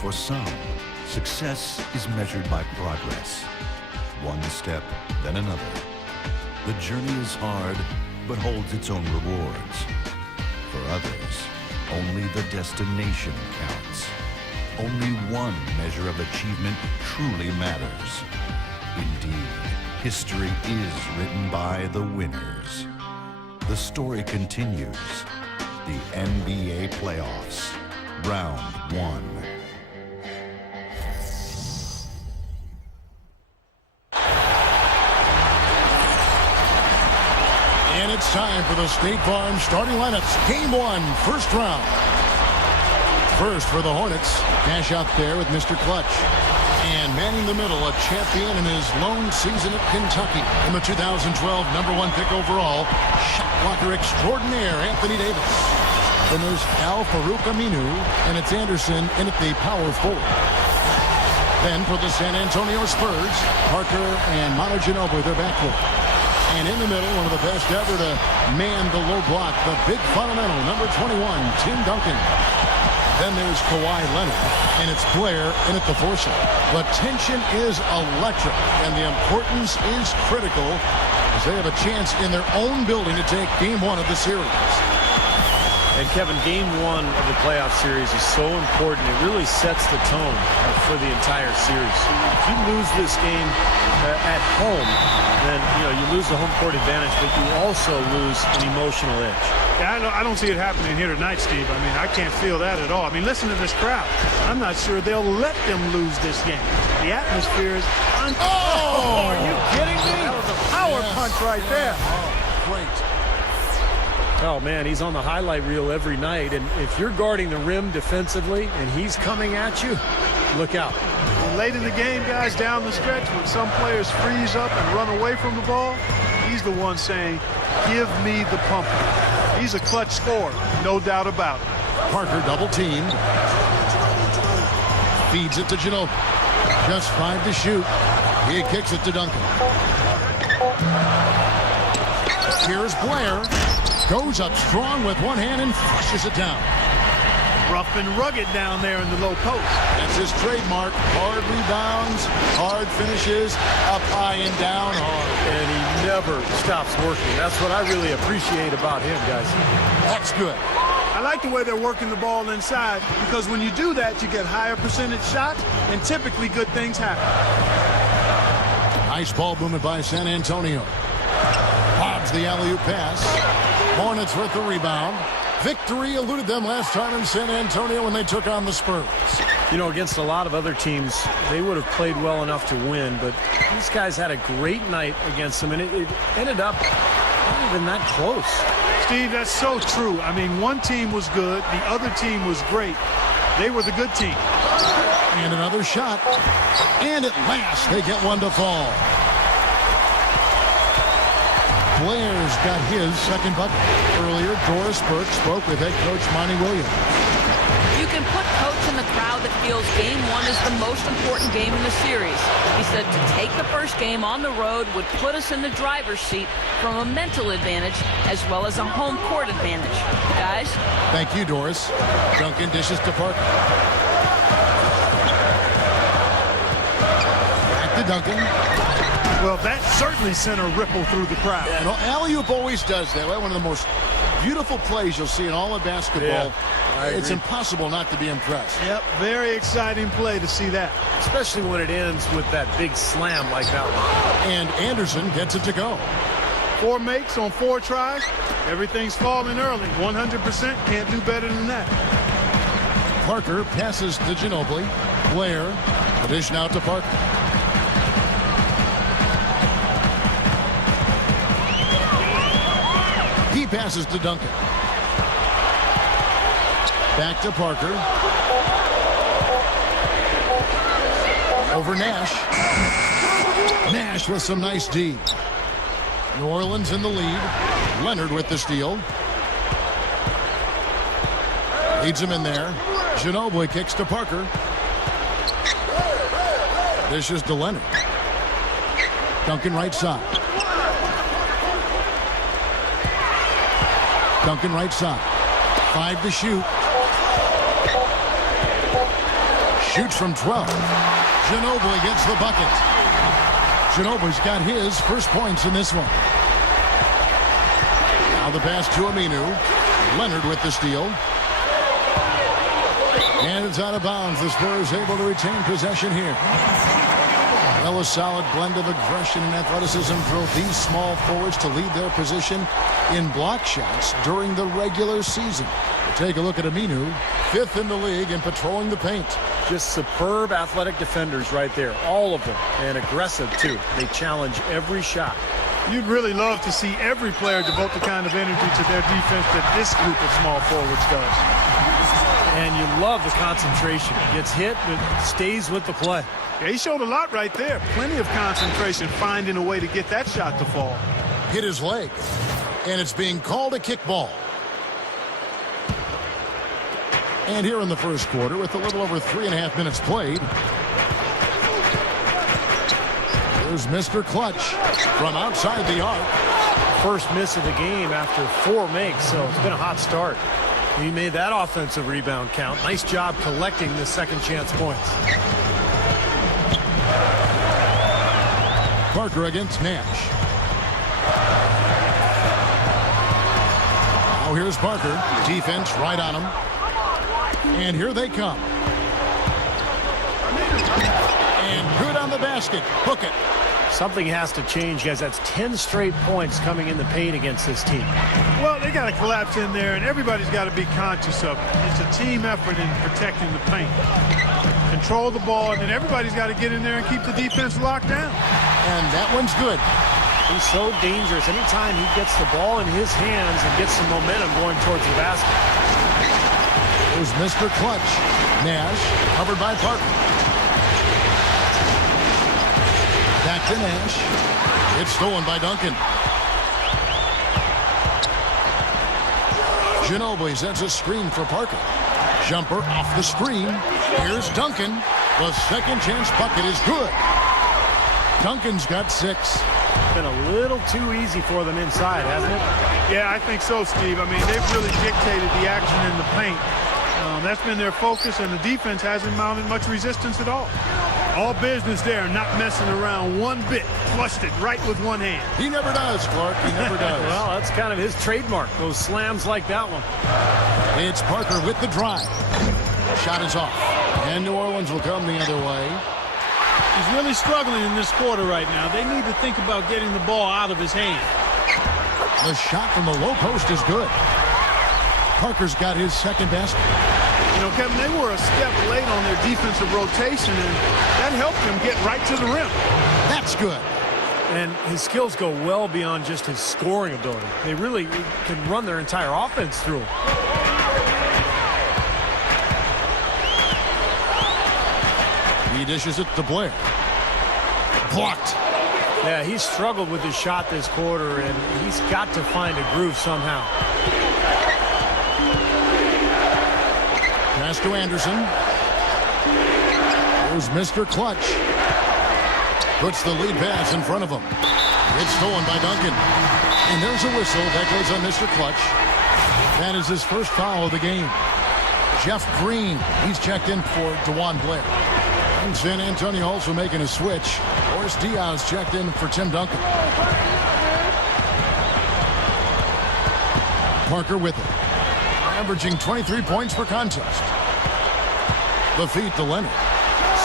For some, success is measured by progress. One step, then another. The journey is hard, but holds its own rewards. For others, only the destination counts. Only one measure of achievement truly matters. Indeed, history is written by the winners. The story continues. The NBA playoffs, round 1. And it's time for the State Farm starting lineups. Game 1, first round. First for the Hornets. Dash out there with Mr. Clutch. And manning the middle, a champion in his lone season at Kentucky. In the 2012 #1 pick overall, shot blocker extraordinaire, Anthony Davis. Then there's Al Farouk Aminu, and it's Anderson in at the power forward. Then for the San Antonio Spurs, Parker and Manu Ginobili, their backcourt. And in the middle, one of the best ever to man the low block, the big fundamental, number 21, Tim Duncan. Then there's Kawhi Leonard, and it's Blair in at the four slot. The tension is electric, and the importance is critical as they have a chance in their own building to take Game 1 of the series. And Kevin, Game 1 of the playoff series is so important. It really sets the tone for the entire series. If you lose this game at home, then you lose the home court advantage, but you also lose an emotional edge. Yeah, I don't see it happening here tonight, Steve. I mean, I can't feel that at all. I mean, listen to this crowd. I'm not sure they'll let them lose this game. The atmosphere is Oh! Are you kidding me? That was a power punch right there. Oh, great. Oh, man, he's on the highlight reel every night, and if you're guarding the rim defensively and he's coming at you, look out. And late in the game, guys, down the stretch, when some players freeze up and run away from the ball, he's the one saying, give me the pumper. He's a clutch scorer, no doubt about it. Parker double teamed. Feeds it to Ginobili. Just 5 to shoot. He kicks it to Duncan. Here's Blair. Goes up strong with one hand and flushes it down. Rough and rugged down there in the low post. That's his trademark. Hard rebounds, hard finishes, up high and down hard. And he never stops working. That's what I really appreciate about him, guys. That's good. I like the way they're working the ball inside, because when you do that, you get higher percentage shots, and typically good things happen. Nice ball movement by San Antonio. Bobs the alley-oop pass. Hornets with the rebound. Victory eluded them last time in San Antonio when they took on the Spurs. Against a lot of other teams, they would have played well enough to win, but these guys had a great night against them, and it ended up not even that close. Steve, that's so true. I mean, one team was good, the other team was great. They were the good team. And another shot. And at last, they get one to fall. Blair's got his second bucket. Earlier, Doris Burke spoke with head coach Monty Williams. You can put coach in the crowd that feels Game 1 is the most important game in the series. He said to take the first game on the road would put us in the driver's seat from a mental advantage as well as a home court advantage. Guys? Thank you, Doris. Duncan dishes to Parker. Back to Duncan. Well, that certainly sent a ripple through the crowd. Yeah, no, alley-oop always does that. One of the most beautiful plays you'll see in all of basketball. Yeah, it's impossible not to be impressed. Yep, very exciting play to see that. Especially when it ends with that big slam like that one. And Anderson gets it to go. 4 makes on 4 tries. Everything's falling early. 100%, can't do better than that. Parker passes to Ginobili. Blair, the dish now to Parker. He passes to Duncan. Back to Parker. Over Nash. Nash with some nice D. New Orleans in the lead. Leonard with the steal. Leads him in there. Ginobili kicks to Parker. This is to Leonard. Duncan right side. Duncan right side. 5 to shoot. Shoots from 12. Ginobili gets the bucket. Ginobili's got his first points in this one. Now the pass to Aminu. Leonard with the steal. And it's out of bounds. The Spurs able to retain possession here. Well, a solid blend of aggression and athleticism drove these small forwards to lead their position in block shots during the regular season. Take a look at Aminu, 5th in the league in patrolling the paint. Just superb athletic defenders right there, all of them, and aggressive too. They challenge every shot. You'd really love to see every player devote the kind of energy to their defense that this group of small forwards does. And you love the concentration. Gets hit, but stays with the play. Yeah, he showed a lot right there. Plenty of concentration, finding a way to get that shot to fall. Hit his leg, and it's being called a kickball. And here in the first quarter, with a little over 3.5 minutes played, here's Mr. Clutch from outside the arc. First miss of the game after 4 makes, so it's been a hot start. He made that offensive rebound count. Nice job collecting the second chance points. Parker against Nash. Now here's Parker. Defense right on him. And here they come. And good on the basket. Hook it. Something has to change, guys. That's 10 straight points coming in the paint against this team. Well, they got to collapse in there, and everybody's got to be conscious of it. It's a team effort in protecting the paint. Control the ball, and then everybody's got to get in there and keep the defense locked down. And that one's good. He's so dangerous. Anytime he gets the ball in his hands and gets some momentum going towards the basket. There's Mr. Clutch. Nash, covered by Parker. Back to Nash. It's stolen by Duncan. Ginobili sets a screen for Parker. Jumper off the screen. Here's Duncan. The second chance bucket is good. Duncan's got 6. Been a little too easy for them inside, hasn't it? Yeah, I think so, Steve. I mean, they've really dictated the action in the paint. That's been their focus, and the defense hasn't mounted much resistance at all. All business there, not messing around one bit. Flushed it right with one hand. He never does, Clark. He never does. Well, that's kind of his trademark, those slams like that one. It's Parker with the drive. Shot is off. And New Orleans will come the other way. He's really struggling in this quarter right now. They need to think about getting the ball out of his hand. The shot from the low post is good. Parker's got his second basket. You know, Kevin, they were a step late on their defensive rotation, and that helped him get right to the rim. That's good. And his skills go well beyond just his scoring ability. They really can run their entire offense through him. He dishes it to Blair. Blocked. Yeah, he's struggled with his shot this quarter, and he's got to find a groove somehow. Pass to Anderson. Here's Mr. Clutch. Puts the lead pass in front of him. It's stolen by Duncan. And there's a whistle that goes on Mr. Clutch. That is his first foul of the game. Jeff Green, he's checked in for DeJuan Blair. And San Antonio also making a switch. Boris Diaz checked in for Tim Duncan. Parker with it. Averaging 23 points per contest. The feed to Leonard.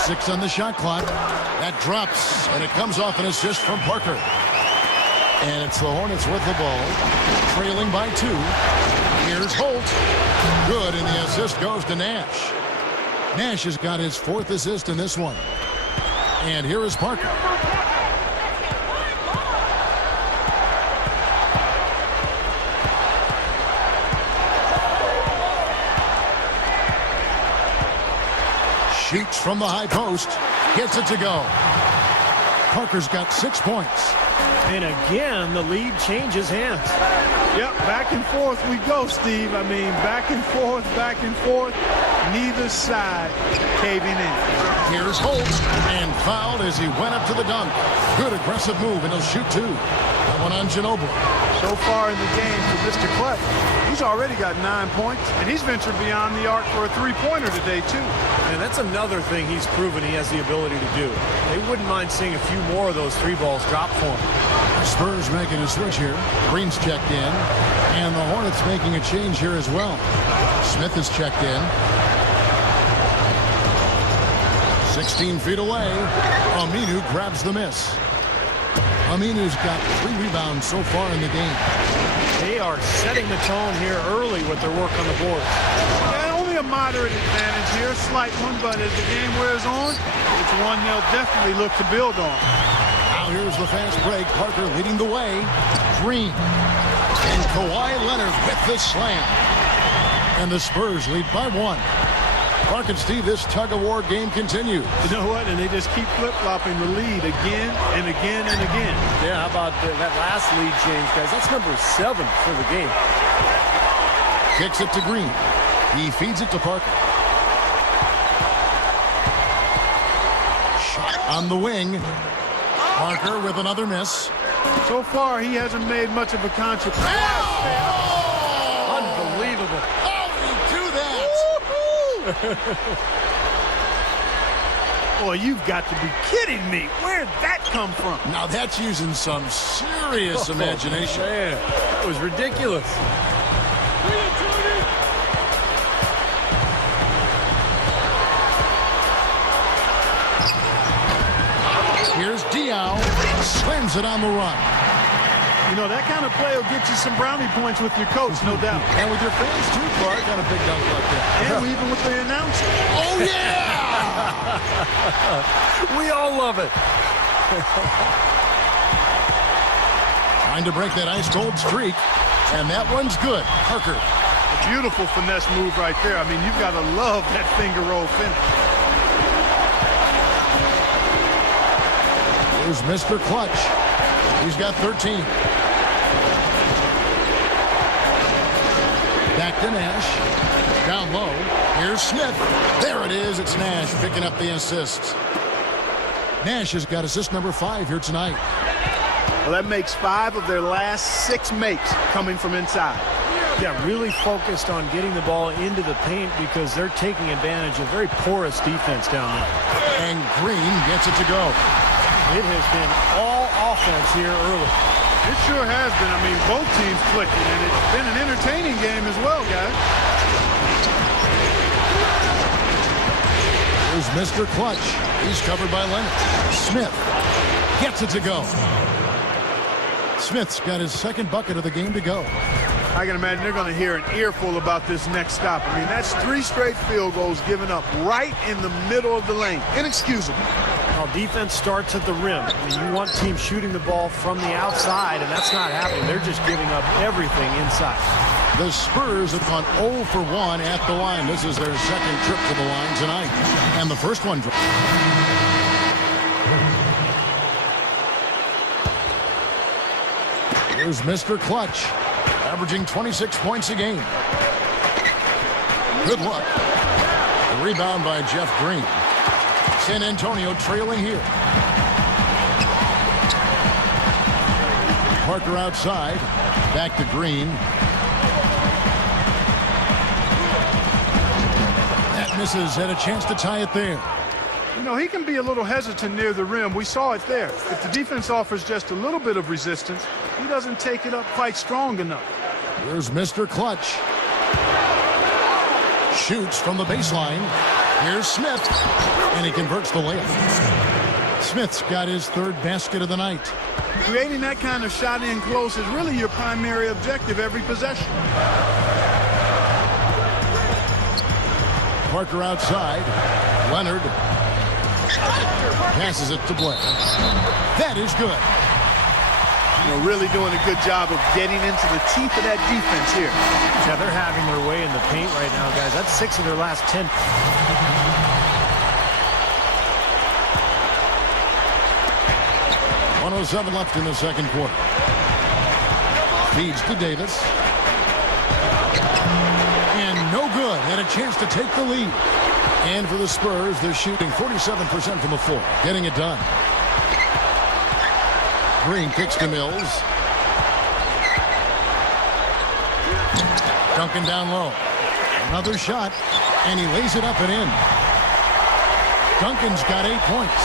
6 on the shot clock. That drops, and it comes off an assist from Parker. And it's the Hornets with the ball, trailing by 2. Here's Holt. Good, and the assist goes to Nash. Nash has got his 4th assist in this one. And here is Parker. Shoots from the high post. Gets it to go. Parker's got 6 points. And again, the lead changes hands. Yep, back and forth we go, Steve. I mean, back and forth, back and forth. Neither side caving in. Here's Holt, and fouled as he went up to the dunk. Good aggressive move, and he'll shoot two. That one on Ginobili. So far in the game for Mr. Clutch, he's already got 9 points, and he's ventured beyond the arc for a three-pointer today, too. And that's another thing he's proven he has the ability to do. They wouldn't mind seeing a few more of those three balls drop for him. Spurs making a switch here. Green's checked in, and the Hornets making a change here as well. Smith is checked in. 16 feet away. Aminu grabs the miss. Aminu's got 3 rebounds so far in the game. They are setting the tone here early with their work on the boards. Yeah, only a moderate advantage here, a slight one, but as the game wears on, it's one they'll definitely look to build on. Now here's the fast break. Parker leading the way. Green. And Kawhi Leonard with the slam. And the Spurs lead by 1. Mark and Steve, this tug-of-war game continues. You know what? And they just keep flip-flopping the lead again and again and again. Yeah, how about that last lead change, guys? That's number 7 for the game. Kicks it to Green. He feeds it to Parker. Shot on the wing. Parker with another miss. So far, he hasn't made much of a contribution. Unbelievable. How did he do that? Boy, you've got to be kidding me. Where'd that come from? Now that's using some serious imagination. Man, that was ridiculous. Here's Diaw. Slams it on the run. You know, that kind of play will get you some brownie points with your coach, no doubt. And with your fans too, Clark, got a big dunk like that. And even with the announcer. Oh, yeah! We all love it. Trying to break that ice-cold streak. And that one's good. Parker. A beautiful finesse move right there. I mean, you've got to love that finger roll finish. Here's Mr. Clutch. He's got 13. Back to Nash. Down low. Here's Smith. There it is. It's Nash picking up the assists. Nash has got assist number 5 here tonight. Well, that makes 5 of their last 6 makes coming from inside. Yeah, really focused on getting the ball into the paint because they're taking advantage of very porous defense down there. And Green gets it to go. It has been all offense here early. It sure has been. I mean, both teams clicking, and it's been an entertaining game as well, guys. Here's Mr. Clutch. He's covered by Leonard. Smith gets it to go. Smith's got his second bucket of the game to go. I can imagine they're going to hear an earful about this next stop. I mean, that's 3 straight field goals given up right in the middle of the lane. Inexcusable. Well, defense starts at the rim. I mean, you want teams shooting the ball from the outside, and that's not happening. They're just giving up everything inside. The Spurs have gone 0 for 1 at the line. This is their second trip to the line tonight. And the first one. Here's Mr. Clutch, averaging 26 points a game. Good luck. The rebound by Jeff Green. San Antonio trailing here. Parker outside. Back to Green. That misses. Had a chance to tie it there. You know, he can be a little hesitant near the rim. We saw it there. If the defense offers just a little bit of resistance, he doesn't take it up quite strong enough. Here's Mr. Clutch. Shoots from the baseline. Here's Smith. And he converts the layup. Smith's got his 3rd basket of the night. Creating that kind of shot in close is really your primary objective every possession. Parker outside. Leonard passes it to Blair. That is good. You know, really doing a good job of getting into the teeth of that defense here. Yeah, they're having their way in the paint right now, guys. That's 6 of their last 10. 1:07 left in the second quarter. Feeds to Davis. And no good. And a chance to take the lead. And for the Spurs, they're shooting 47% from the floor. Getting it done. Green kicks to Mills. Duncan down low. Another shot. And he lays it up and in. Duncan's got 8 points.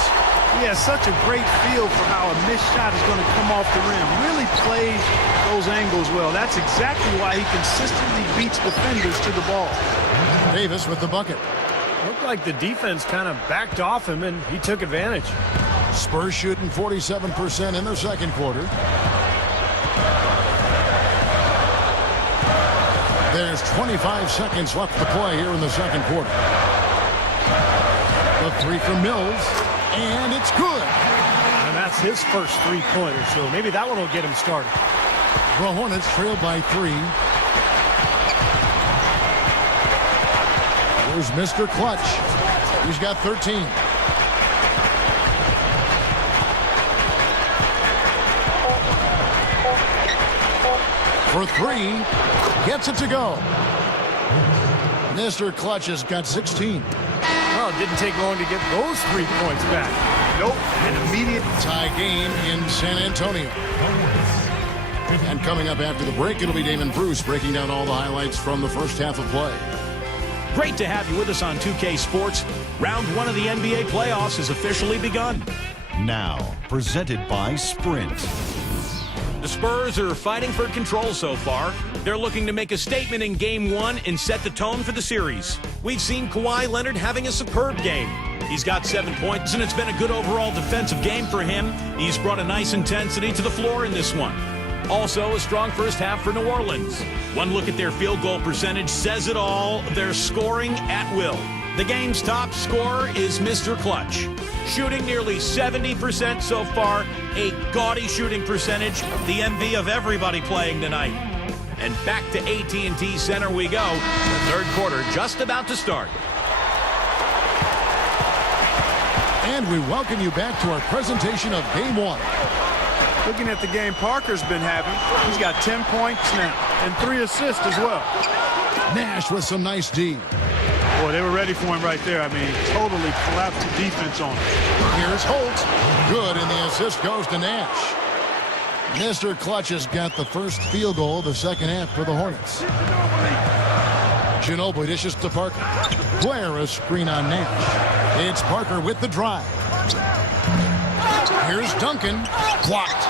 He has such a great feel for how a missed shot is going to come off the rim. Really plays those angles well. That's exactly why he consistently beats defenders to the ball. Davis with the bucket. Looked like the defense kind of backed off him, and he took advantage. Spurs shooting 47% in the second quarter. There's 25 seconds left to play here in the second quarter. The three from Mills, and it's good. And that's his first three-pointer, so maybe that one will get him started. The Hornets trail by 3. Here's Mr. Clutch. He's got 13. For 3. Gets it to go. Mr. Clutch has got 16. Well, it didn't take long to get those 3 points back. Nope. An immediate Tie game in San Antonio. And coming up after the break, it'll be Damon Bruce breaking down all the highlights from the first half of play. Great to have you with us on 2K Sports. Round 1 of the NBA playoffs has officially begun. Now, presented by Sprint. The Spurs are fighting for control so far. They're looking to make a statement in Game 1 and set the tone for the series. We've seen Kawhi Leonard having a superb game. He's got 7 points, and it's been a good overall defensive game for him. He's brought a nice intensity to the floor in this one. Also, a strong first half for New Orleans. One look at their field goal percentage says it all. They're scoring at will. The game's top scorer is Mr. Clutch, shooting nearly 70% so far, a gaudy shooting percentage, the envy of everybody playing tonight. And back to AT&T Center we go. The third quarter just about to start. And we welcome you back to our presentation of Game 1. looking at the game Parker's been having. He's got 10 points now and 3 assists as well. Nash with some nice D. Boy, they were ready for him right there. I mean, totally collapsed the defense on him. Here's Holt. Good, and the assist goes to Nash. Mr. Clutch has got the first field goal of the second half for the Hornets. Ginobili dishes to Parker. Blair a screen on Nash. It's Parker with the drive. Here's Duncan. Blocked.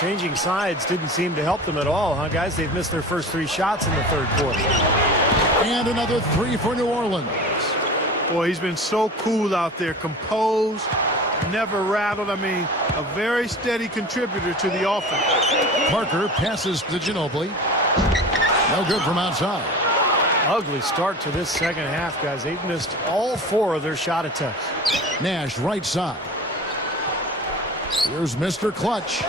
Changing sides didn't seem to help them at all, huh, guys? They've missed their first 3 shots in the third quarter. And another 3 for New Orleans. Boy, he's been so cool out there, composed, never rattled. I mean, a very steady contributor to the offense. Parker passes to Ginobili. No good from outside. Ugly start to this second half, guys. They've missed all 4 of their shot attempts. Nash right side. Here's Mr. Clutch.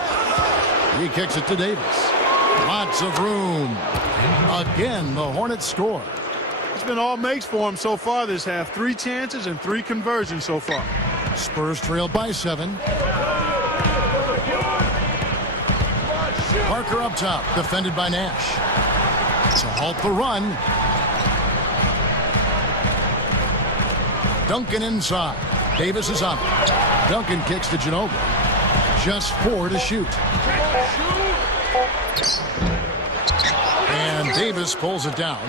He kicks it to Davis. Lots of room. Again, the Hornets score. It's been all makes for him so far this half. 3 chances and 3 conversions so far. Spurs trail by 7. Parker up top, defended by Nash. To halt the run. Duncan inside. Davis is up. Duncan kicks to Ginobili. Just 4 to shoot. And Davis pulls it down.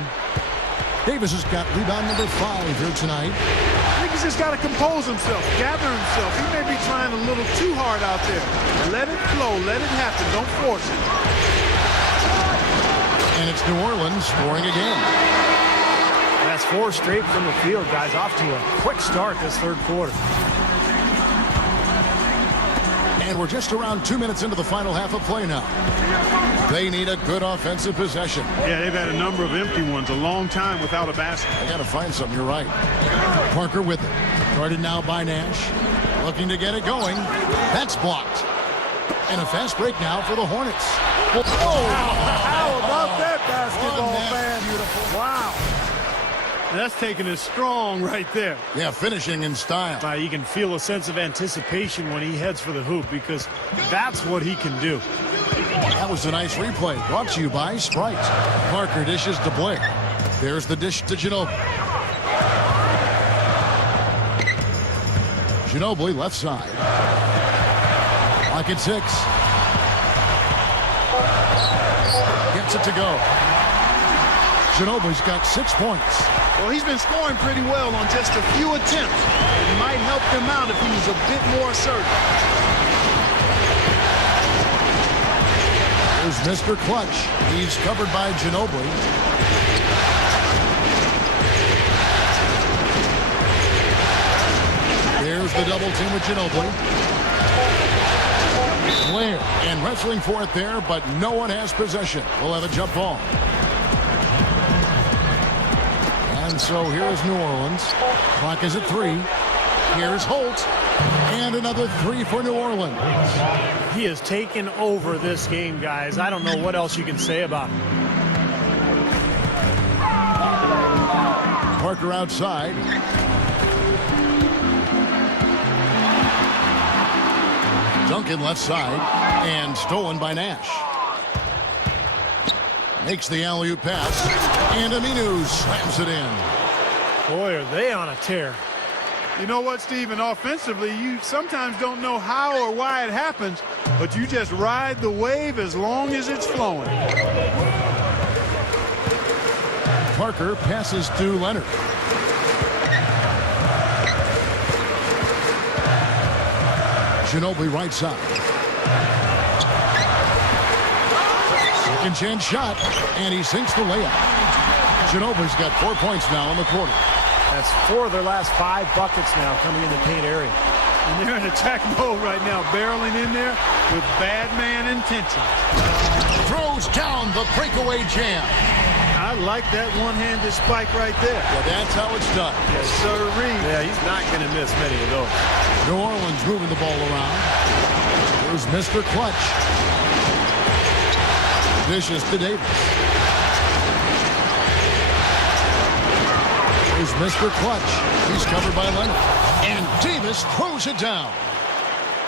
Davis has got rebound number 5 here tonight. I think he's just got to compose himself, gather himself. He may be trying a little too hard out there. Let it flow, let it happen. Don't force it. And it's New Orleans scoring again. That's 4 straight from the field, guys. Off to a quick start this third quarter. And we're just around 2 minutes into the final half of play now. They need a good offensive possession. Yeah, they've had a number of empty ones, a long time without a basket. I got to find something, you're right. Parker with it. Guarded now by Nash. Looking to get it going. That's blocked. And a fast break now for the Hornets. Oh, how about that basketball, man? Beautiful. Wow. That's taking it strong right there. Yeah, finishing in style. You can feel a sense of anticipation when he heads for the hoop because that's what he can do. That was a nice replay brought to you by Sprite. Parker dishes to Blair. There's the dish to Ginobili. Ginobili left side. Lock at 6. Gets it to go. Ginobili's got 6 points. Well, he's been scoring pretty well on just a few attempts. It might help him out if he was a bit more assertive. There's Mr. Clutch. He's covered by Ginobili. There's the double team with Ginobili. Blair and wrestling for it there, but no one has possession. We'll have a jump ball. And so here's New Orleans. Clock is at 3. Here's Holt. And another 3 for New Orleans. He has taken over this game, guys. I don't know what else you can say about him. Parker outside. Duncan left side. And stolen by Nash. Makes the alley-oop pass. And Aminu slams it in. Boy, are they on a tear. You know what, Steven? Offensively, you sometimes don't know how or why it happens, but you just ride the wave as long as it's flowing. Parker passes to Leonard. Ginobili right side. Second chance shot, and he sinks the layup. Ginobili's got 4 points now in the quarter. That's 4 of their last 5 buckets now coming in the paint area. And they're in attack mode right now, barreling in there with bad man intentions. Throws down the breakaway jam. I like that one-handed spike right there. Well, that's how it's done. Yes, sirree. Yeah, he's not going to miss many of those. New Orleans moving the ball around. Here's Mr. Clutch. Dishes to Davis. Here's Mr. Clutch. He's covered by Leonard. And Davis throws it down.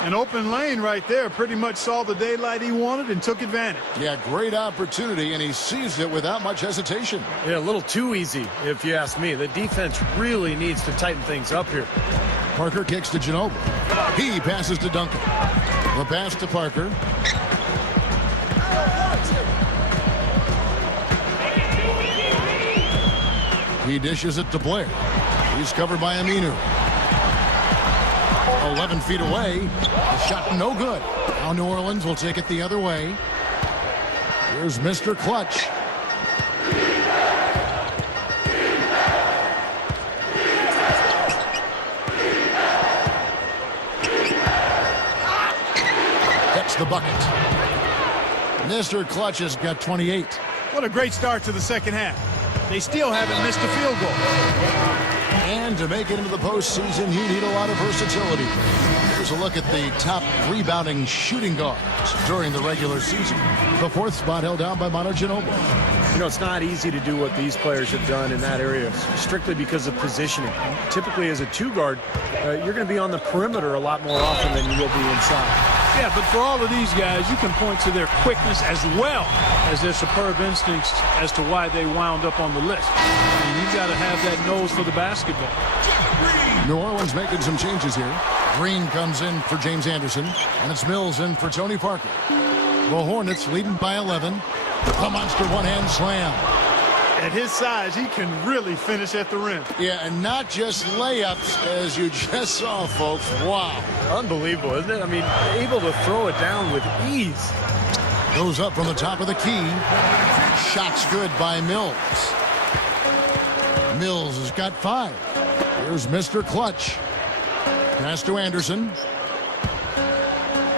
An open lane right there. Pretty much saw the daylight he wanted and took advantage. Yeah, great opportunity, and he seized it without much hesitation. Yeah, a little too easy, if you ask me. The defense really needs to tighten things up here. Parker kicks to Ginobili. He passes to Duncan. The pass to Parker. He dishes it to Blair. He's covered by Aminu. 11 feet away. The shot no good. Now New Orleans will take it the other way. Here's Mr. Clutch. Gets the bucket. Mr. Clutch has got 28. What a great start to the second half. They still haven't missed a field goal. And to make it into the postseason, you need a lot of versatility. Here's a look at the top rebounding shooting guards during the regular season. The 4th spot held down by Manu Ginobili. You know, it's not easy to do what these players have done in that area, strictly because of positioning. Typically, as a 2-guard, you're going to be on the perimeter a lot more often than you will be inside. Yeah, but for all of these guys, you can point to their quickness as well as their superb instincts as to why they wound up on the list. And you've got to have that nose for the basketball. New Orleans making some changes here. Green comes in for James Anderson, and it's Mills in for Tony Parker. The Hornets leading by 11. The monster one-hand slam. At his size, he can really finish at the rim. Yeah, and not just layups, as you just saw, folks. Wow. Unbelievable, isn't it? I mean, able to throw it down with ease. Goes up from the top of the key. Shot's good by Mills. Mills has got 5. Here's Mr. Clutch. Pass to Anderson.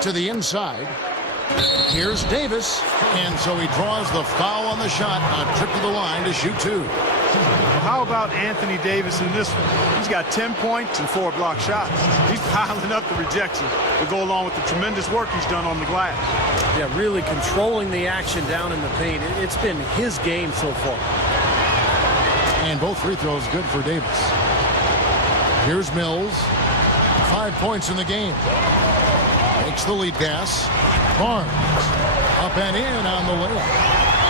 To the inside. Here's Davis. And so he draws the foul on the shot. A trip to the line to shoot 2. Well, how about Anthony Davis in this one? He's got 10 points and 4 block shots. He's piling up the rejections to go along with the tremendous work he's done on the glass. Yeah, really controlling the action down in the paint. It's been his game so far. And both free throws good for Davis. Here's Mills. 5 points in the game. Makes the lead pass. Barnes up and in on the layup.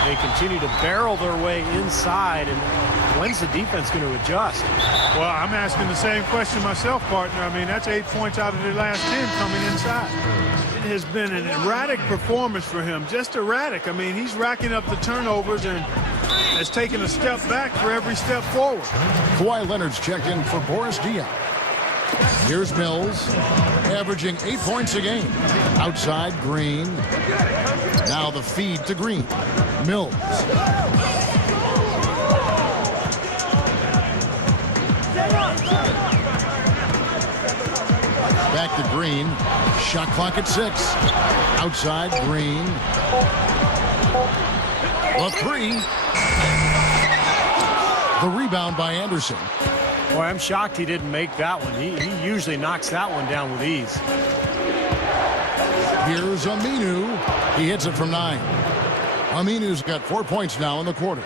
They continue to barrel their way inside, and when's the defense going to adjust? Well, I'm asking the same question myself, partner. I mean, that's 8 points out of their last 10 coming inside. It has been an erratic performance for him, just erratic. I mean, he's racking up the turnovers and has taken a step back for every step forward. Kawhi Leonard's checked in for Boris Diaw. Here's Mills, averaging 8 points a game. Outside, Green. Now the feed to Green. Mills. Back to Green. Shot clock at 6. Outside, Green. The 3. The rebound by Anderson. Boy, I'm shocked he didn't make that one. He usually knocks that one down with ease. Here's Aminu. He hits it from 9. Aminu's got 4 points now in the quarter.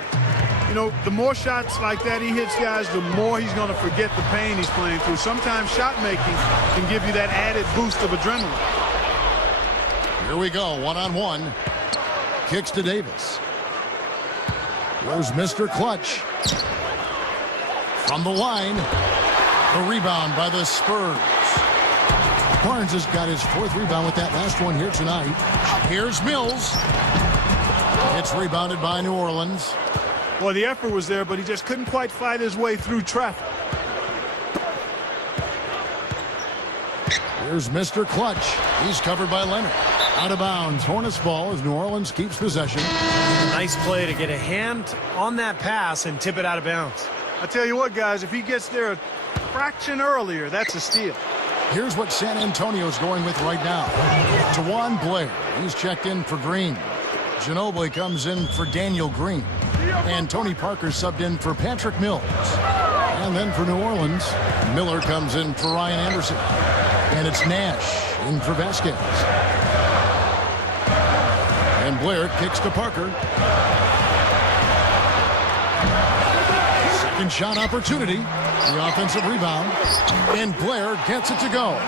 You know, the more shots like that he hits, guys, the more he's going to forget the pain he's playing through. Sometimes shot making can give you that added boost of adrenaline. Here we go, one-on-one. Kicks to Davis. Here's Mr. Clutch. From the line, the rebound by the Spurs. Barnes has got his 4th rebound with that last one here tonight. Here's Mills. It's rebounded by New Orleans. Well, the effort was there, but he just couldn't quite fight his way through traffic. Here's Mr. Clutch. He's covered by Leonard. Out of bounds. Hornets ball as New Orleans keeps possession. Nice play to get a hand on that pass and tip it out of bounds. I tell you what, guys, if he gets there a fraction earlier, that's a steal. Here's what San Antonio's going with right now. Tawan Blair. He's checked in for Green. Ginobili comes in for Daniel Green. And Tony Parker subbed in for Patrick Mills. And then for New Orleans, Miller comes in for Ryan Anderson. And it's Nash in for Vasquez. And Blair kicks to Parker. Second shot opportunity. The offensive rebound. And Blair gets it to go.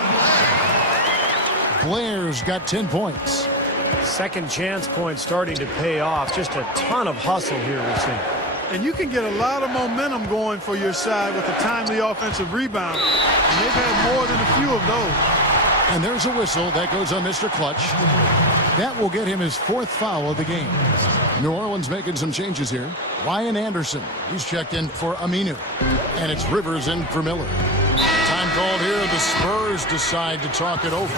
Blair's got 10 points. Second chance points starting to pay off. Just a ton of hustle here we're seeing. And you can get a lot of momentum going for your side with a timely offensive rebound. And they've had more than a few of those. And there's a whistle that goes on Mr. Clutch. That will get him his 4th foul of the game. New Orleans making some changes here. Ryan Anderson, he's checked in for Aminu. And it's Rivers in for Miller. Time called here. The Spurs decide to talk it over.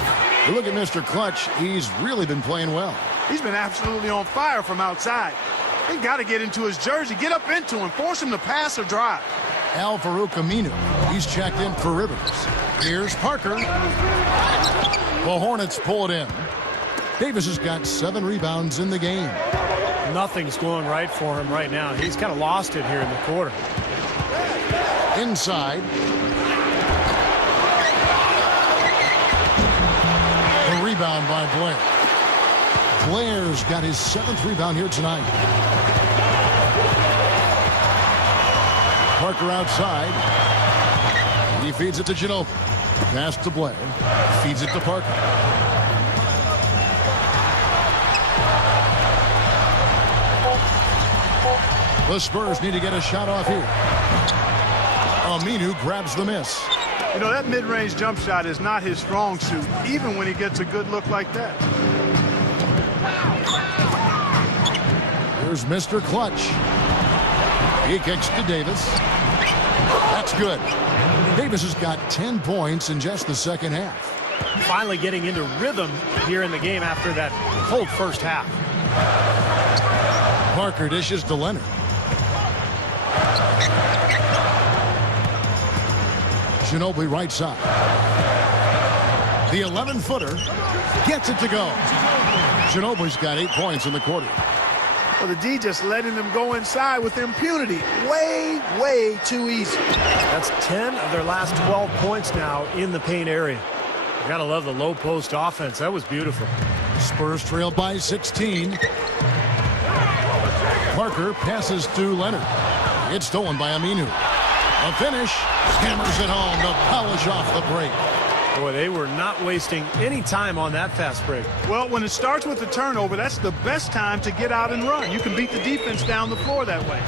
You look at Mr. Clutch. He's really been playing well. He's been absolutely on fire from outside. They got to get into his jersey, get up into him, force him to pass or drive. Al Farouk Aminu, he's checked in for Rivers. Here's Parker. The Hornets pull it in. Davis has got 7 rebounds in the game. Nothing's going right for him right now. He's kind of lost it here in the quarter. Inside. The rebound by Blair. Blair's got his 7th rebound here tonight. Parker outside. He feeds it to Ginobili. Pass to Blair. Feeds it to Parker. The Spurs need to get a shot off here. Aminu grabs the miss. You know, that mid-range jump shot is not his strong suit, even when he gets a good look like that. Here's Mr. Clutch. He kicks to Davis. That's good. Davis has got 10 points in just the second half. Finally getting into rhythm here in the game after that cold first half. Parker dishes to Leonard. Ginobili right side. The 11-footer gets it to go. Ginobili's got 8 points in the quarter. Well, the D just letting them go inside with impunity. Way, way too easy. That's 10 of their last 12 points now in the paint area. You gotta love the low post offense. That was beautiful. Spurs trail by 16. Parker passes to Leonard. It's stolen by Aminu. A finish. Hammers it home to polish off the break. Boy, they were not wasting any time on that fast break. Well, when it starts with a turnover, that's the best time to get out and run. You can beat the defense down the floor that way.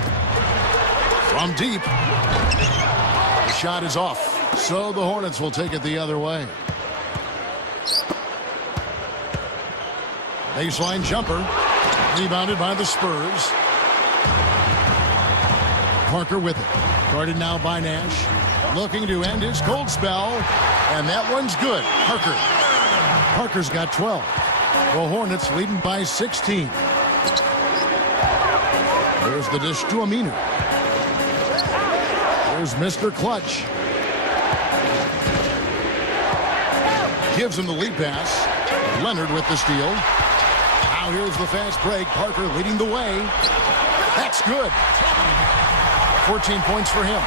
From deep. The shot is off. So the Hornets will take it the other way. Baseline jumper. Rebounded by the Spurs. Parker with it. Guarded now by Nash. Looking to end his cold spell. And that one's good. Parker's got 12. The Hornets leading by 16. There's the dish to Aminu. There's Mr. Clutch. Gives him the lead pass. Leonard with the steal. Now here's the fast break. Parker leading the way. That's good. 14 points for him.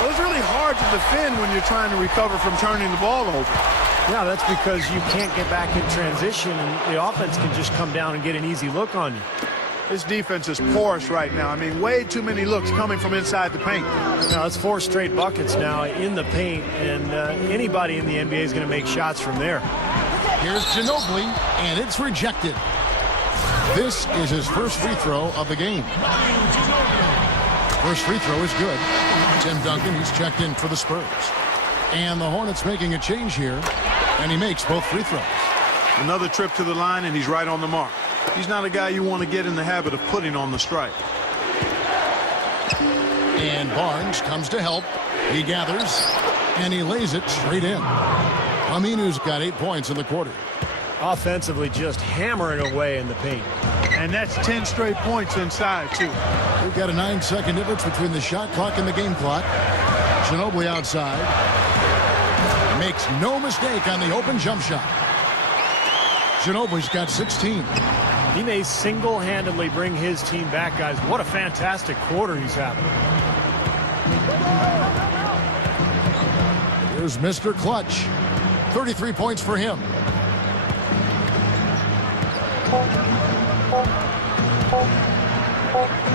Well, it's really hard to defend when you're trying to recover from turning the ball over. Yeah, that's because you can't get back in transition, and the offense can just come down and get an easy look on you. This defense is porous right now. I mean, way too many looks coming from inside the paint. Now, it's 4 straight buckets now in the paint, and anybody in the NBA is going to make shots from there. Here's Ginobili, and it's rejected. This is his first free throw of the game. First free throw is good. Tim Duncan, he's checked in for the Spurs. And the Hornets making a change here, and he makes both free throws. Another trip to the line, and he's right on the mark. He's not a guy you want to get in the habit of putting on the strike. And Barnes comes to help. He gathers, and he lays it straight in. Aminu's got 8 points in the quarter. Offensively, just hammering away in the paint. And that's 10 straight points inside, too. We've got a 9-second difference between the shot clock and the game clock. Ginobili outside. Makes no mistake on the open jump shot. Ginobili's got 16. He may single-handedly bring his team back, guys. What a fantastic quarter he's having. Here's Mr. Clutch. 33 points for him.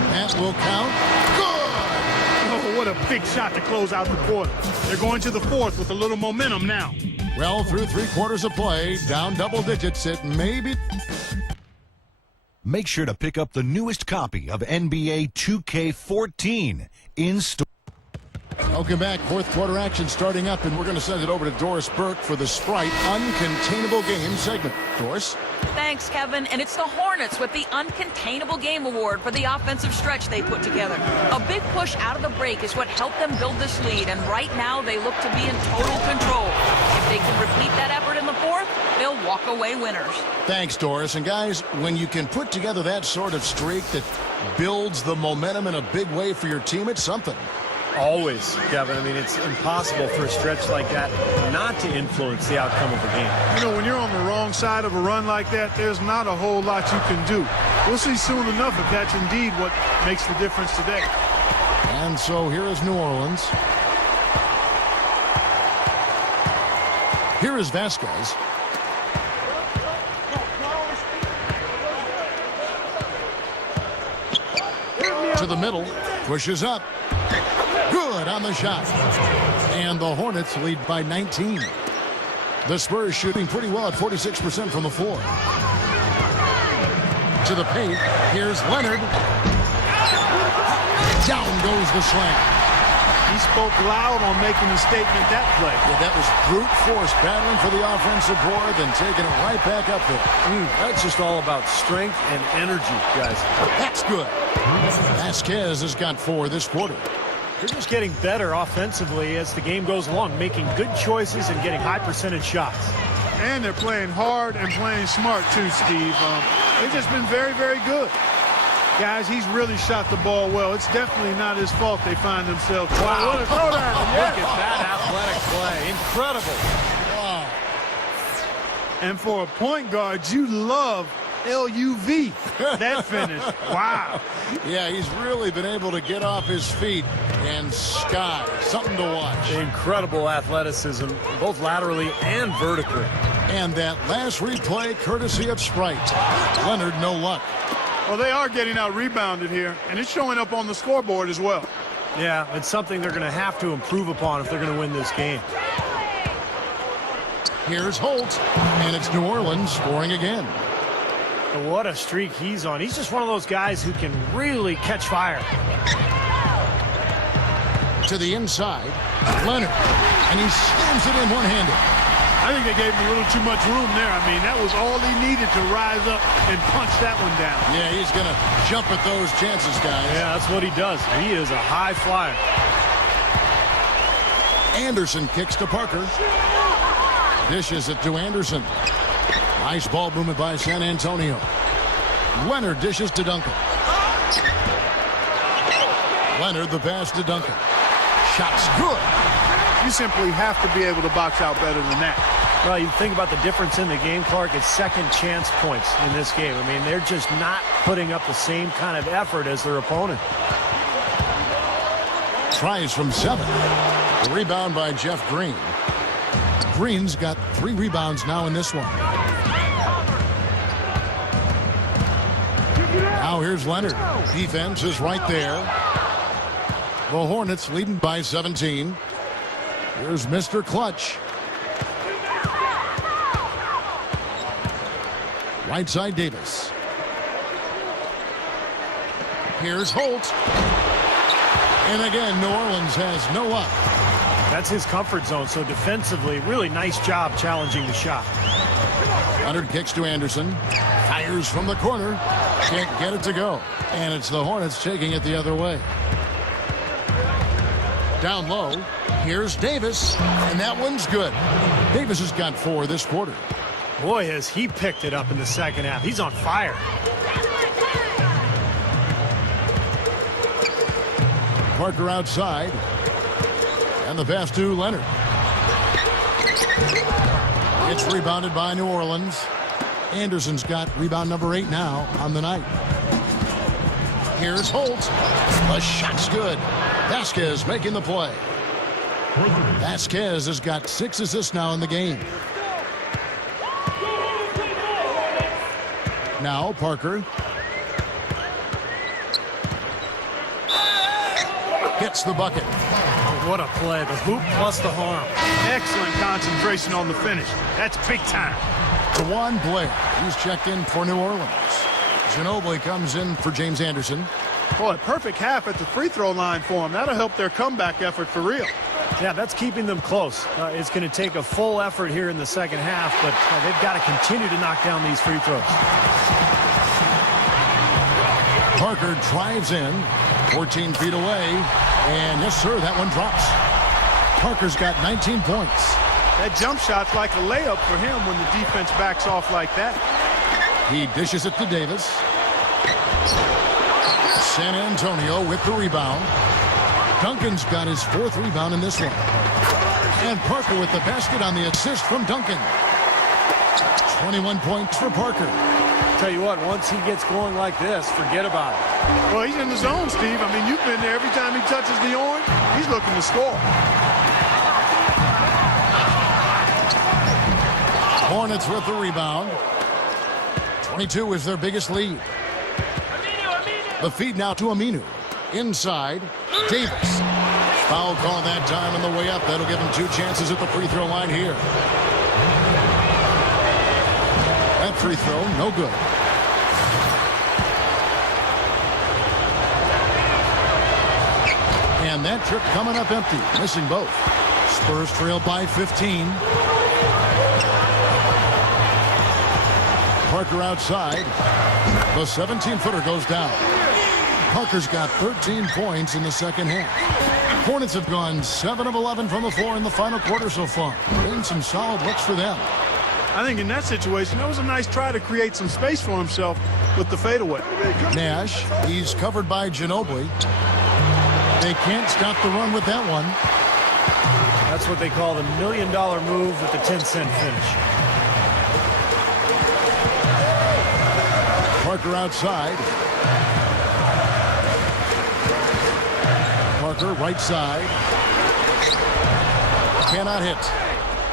That will count. Good! Oh, what a big shot to close out the quarter. They're going to the fourth with a little momentum now. Well, through 3 quarters of play, down double digits, it may be. Make sure to pick up the newest copy of NBA 2K14 in store. Welcome back. Fourth quarter action starting up, and we're going to send it over to Doris Burke for the Sprite Uncontainable Game segment. Doris? Thanks, Kevin. And it's the Hornets with the Uncontainable Game Award for the offensive stretch they put together. A big push out of the break is what helped them build this lead, and right now they look to be in total control. If they can repeat that effort in the fourth, they'll walk away winners. Thanks, Doris. And guys, when you can put together that sort of streak that builds the momentum in a big way for your team, it's something. Always, Kevin. I mean, it's impossible for a stretch like that not to influence the outcome of a game. You know, when you're on the wrong side of a run like that, there's not a whole lot you can do. We'll see soon enough if that's indeed what makes the difference today. And so here is New Orleans. Here is Vasquez. To the middle, pushes up. Good on the shot. And the Hornets lead by 19. The Spurs shooting pretty well at 46% from the floor. To the paint. Here's Leonard. Down goes the slam. He spoke loud on making a statement that play. Yeah, that was brute force battling for the offensive board, then taking it right back up there. That's just all about strength and energy, guys. That's good. Vasquez has got 4 this quarter. They're just getting better offensively as the game goes along, making good choices and getting high percentage shots. And they're playing hard and playing smart, too, Steve. They've just been very, very good. Guys, he's really shot the ball well. It's definitely not his fault they find themselves. Wow. What a throwdown. Look at that athletic play. Incredible. Wow. And for a point guard, you love LUV. That finish. Wow. Yeah, he's really been able to get off his feet and sky. Something to watch. Incredible athleticism, both laterally and vertically. And that last replay, courtesy of Sprite. Leonard, no luck. Well, they are getting out rebounded here, and it's showing up on the scoreboard as well. Yeah, it's something they're going to have to improve upon if they're going to win this game. Here's Holt, and it's New Orleans scoring again. What a streak he's on. He's just one of those guys who can really catch fire. To the inside, Leonard, and he slams it in one-handed. I think they gave him a little too much room there. I mean, that was all he needed to rise up and punch that one down. Yeah, he's going to jump at those chances, guys. Yeah, that's what he does. He is a high flyer. Anderson kicks to Parker. Dishes it to Anderson. Nice ball movement by San Antonio. Leonard dishes to Duncan. Leonard the pass to Duncan. Shot's good. You simply have to be able to box out better than that. Well, you think about the difference in the game, Clark. It's second chance points in this game. I mean, they're just not putting up the same kind of effort as their opponent. Tries from 7. The rebound by Jeff Green. Green's got 3 rebounds now in this one. Now here's Leonard. Defense is right there. The Hornets leading by 17. Here's Mr. Clutch. Right side Davis. Here's Holt. And again, New Orleans has no up. That's his comfort zone, so defensively, really nice job challenging the shot. Leonard kicks to Anderson. Fires from the corner. Can't get it to go. And it's the Hornets taking it the other way. Down low. Here's Davis. And that one's good. Davis has got 4 this quarter. Boy, has he picked it up in the second half. He's on fire. Parker outside. And the pass to Leonard. It's rebounded by New Orleans. Anderson's got rebound number 8 now on the night. Here's Holt. The shot's good. Vasquez making the play. Vasquez has got 6 assists now in the game. Now Parker. Gets the bucket. What a play. The hoop plus the harm. Excellent concentration on the finish. That's big time. Juwan Blair. He's checked in for New Orleans. Ginobili comes in for James Anderson. Boy, perfect half at the free throw line for him. That'll help their comeback effort for real. Yeah, that's keeping them close. It's going to take a full effort here in the second half, but they've got to continue to knock down these free throws. Parker drives in, 14 feet away, and yes, sir, that one drops. Parker's got 19 points. That jump shot's like a layup for him when the defense backs off like that. He dishes it to Davis. San Antonio with the rebound. Duncan's got his 4th rebound in this one. And Parker with the basket on the assist from Duncan. 21 points for Parker. Tell you what, once he gets going like this, forget about it. Well, he's in the zone, Steve. I mean, you've been there. Every time he touches the orange, he's looking to score. Hornets with the rebound. 22 is their biggest lead. The feed now to Aminu. Inside, Davis. Foul call that time on the way up. That'll give him 2 chances at the free throw line here. That free throw, no good. And that trip coming up empty, missing both. Spurs trail by 15. Parker outside. The 17-footer goes down. Parker's got 13 points in the second half. Hornets have gone 7 of 11 from the floor in the final quarter so far. Been some solid looks for them. I think in that situation, that was a nice try to create some space for himself with the fadeaway. Nash, he's covered by Ginobili. They can't stop the run with that one. That's what they call the $1 million move with the 10-cent finish. Parker outside. Parker right side. Cannot hit.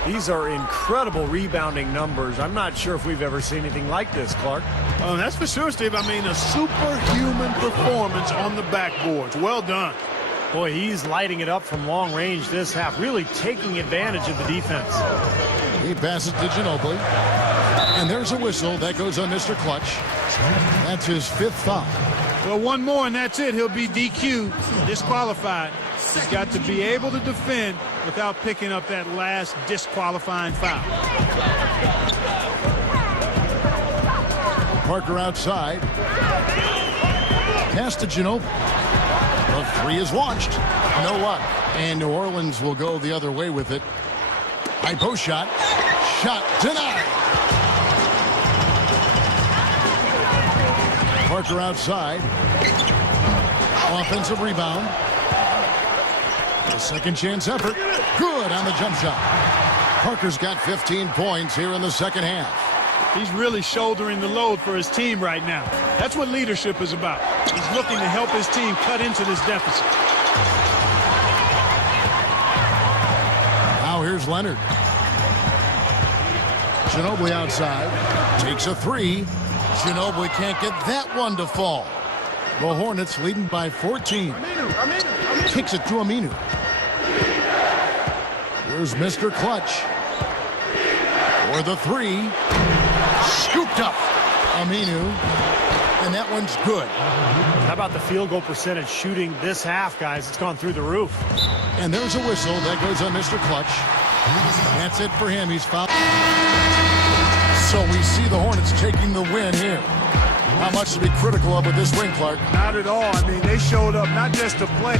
These are incredible rebounding numbers. I'm not sure if we've ever seen anything like this, Clark. Oh, that's for sure, Steve. I mean, a superhuman performance on the backboards. Well done. Boy, he's lighting it up from long range this half, really taking advantage of the defense. He passes to Ginobili. And there's a whistle. That goes on Mr. Clutch. That's his 5th foul. Well, one more and that's it. He'll be DQ'd, disqualified. He's got to be able to defend without picking up that last disqualifying foul. Parker outside. Pass to Ginobili. The 3 is launched. No luck. And New Orleans will go the other way with it. High post shot. Shot denied. Parker outside. Offensive rebound. A second chance effort. Good on the jump shot. Parker's got 15 points here in the second half. He's really shouldering the load for his team right now. That's what leadership is about. He's looking to help his team cut into this deficit. Now here's Leonard. Ginobili outside. Takes a 3. Ginobili can't get that one to fall. The Hornets leading by 14. Kicks it to Aminu. Here's Mr. Clutch. For the 3. Scooped up. Aminu. And that one's good. How about the field goal percentage shooting this half, guys? It's gone through the roof. And there's a whistle. That goes on Mr. Clutch. That's it for him. He's fouled. So we see the Hornets taking the win here. How much to be critical of with this win, Clark? Not at all. I mean, they showed up not just to play.